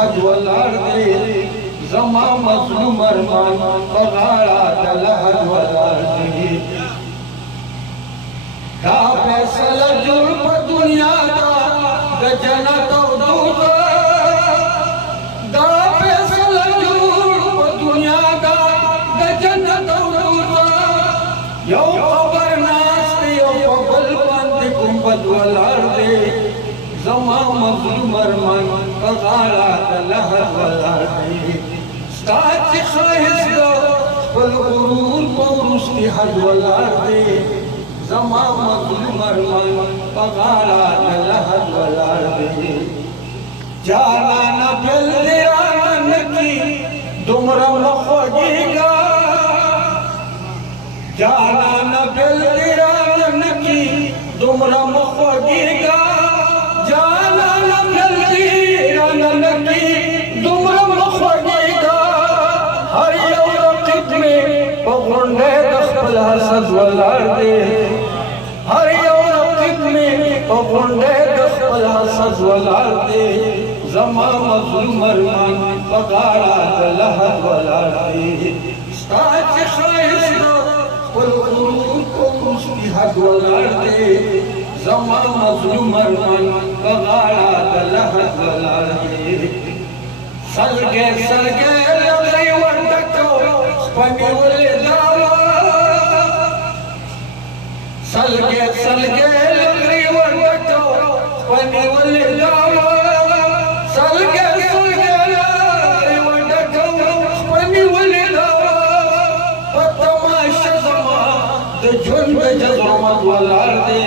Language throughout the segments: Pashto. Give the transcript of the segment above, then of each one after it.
حد ولار دے زما مظلوم ارمان بغاڑا دلحد ولار دے دا فیصلہ جڑ پا دنیا دا جنت و دوزخ دا فیصلہ جڑ پا دنیا دا جنت و دوزخ یو خبر ناستے یو بل باندے گنبد ولار دے زما مظلوم ارمان بغاڑا دلحد ولار دے ستاچ خواہش دا پل غرور پورستی حد ولار دے زما مظلوم ارمان بغاڑا دلحد ولار دے جانا پل دیرانا نکی دمرا مخوگی گا جانا پل دیرانا نکی دمرا مخوگی گا جانا پل دیرانا نکی دمرا مخوگی گا ہر یو رقب میں پغرنے دخل حسد ولار دے ہر یو رقب میں پغرنے دخل حسد ولار دے زما مظلوم ارمان بغاڑا دلحد ولار دے ستاچ خواہش دا پل غرور کو مستی حد ولار دے زما مظلوم ارمان بغاڑا دلحد ولار دے سلگے لغی وردکو سپنی ولی داوا سلگے لغی وردکو سپنی ولی داوا سلگے لغی وردکو سپنی ولی داوا پتماشا زما دا جنب جزرمت ولار دے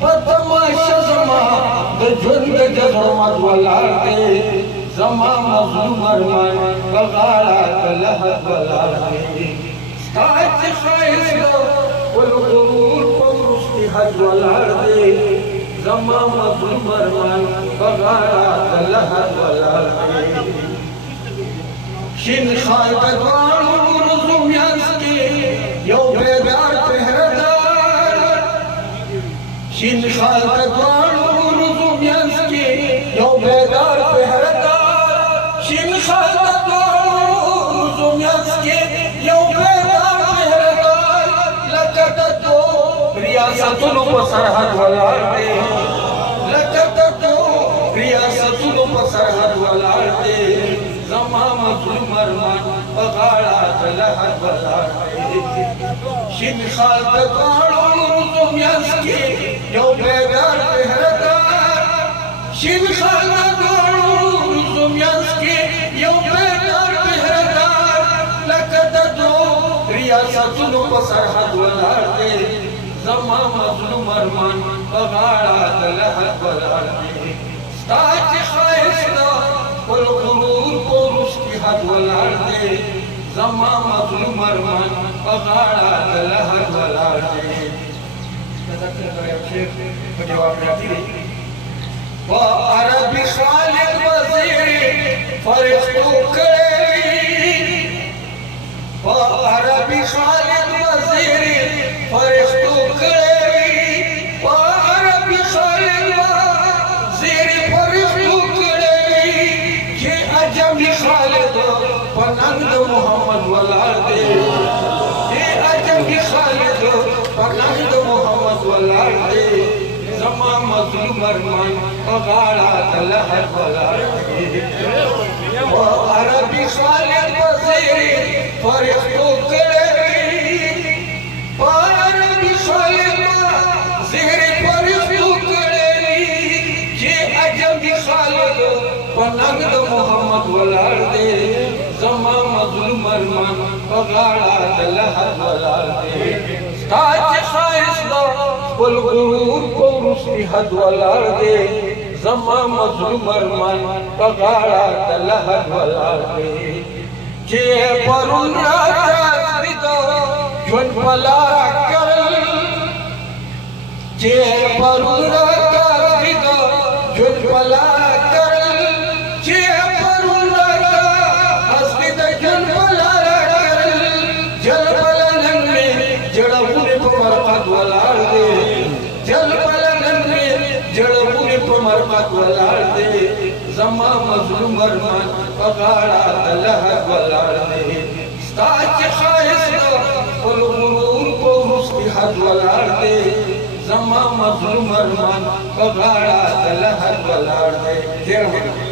پتماشا زما دا جنب جزرمت ولار دے زما مظلوم ارمان بغاڑا دلحد ولار دے ستاچ خواہش دا والغرور پورستی حد ولار دے زما مظلوم ارمان بغاڑا دلحد ولار دے شن خواہ دوانو رزم یانسکی یو بیدار پہردار شن خواہ دوانو رزم یانسکی یو بیدار پہردار شن خواہ دوانو رزم یانسکی یو بیدار پہردار لکت دو ریاستنو پا سرحد ولار دے لکت دو ریاستنو پا سرحد ولار دے زما مظلوم ارمان بغاڑا دلحد ولار دے شن خواہ دوانو رزم یانسکی یو بیدار پہردار شن خواہ دوانو رزم یانسکی یو بیدار پہردار لکت دو ریاستنو پا سرحد ولار دے زما مظلوم ارمان بغاڑا دلحد ولار دے ستاچ خواہش دا پل غرور پورستی حد ولار دے زما مظلوم ارمان بغاڑا دلحد ولار دے عربی خالد وزیری فرشتو کڑی عربی خالد وزیری فرشتو کڑی عربی خالد وزیری فرشتو کڑی کہ عجمی خالد پنند محمد ولار دے کہ عجمی خالد پنند محمد ولار دے زما مظلوم ارمان بغاڑا دلحد ولار دے عربی خالد وزیری فرشتو کڑی عربی خالد وزیری فرشتو کڑی کہ عجمی خالد پنند محمد ولار دے زما مظلوم ارمان بغاڑا دلحد ولار دے ستاچ خواہش دا پل غرور پورستی حد ولار دے زما مظلوم ارمان بغاڑا دلحد ولار دے چے پرون راجا دیدو جون پلارا کرل چے پرون راجا دیدو جون پلارا کرل چے پرون راجا حسنی دا جون پلارا کرل جل پلنن میں جڑا مرقد ولار دے جل پلنن میں جڑا مرقد ولار دے زما مظلوم ارمان پغاړه د لحد ولاړ دی ستا چې ښایست خپل غرور په وروستي حد ولاړ دی زما مظلوم ارمان پغاړه د لحد ولاړ دی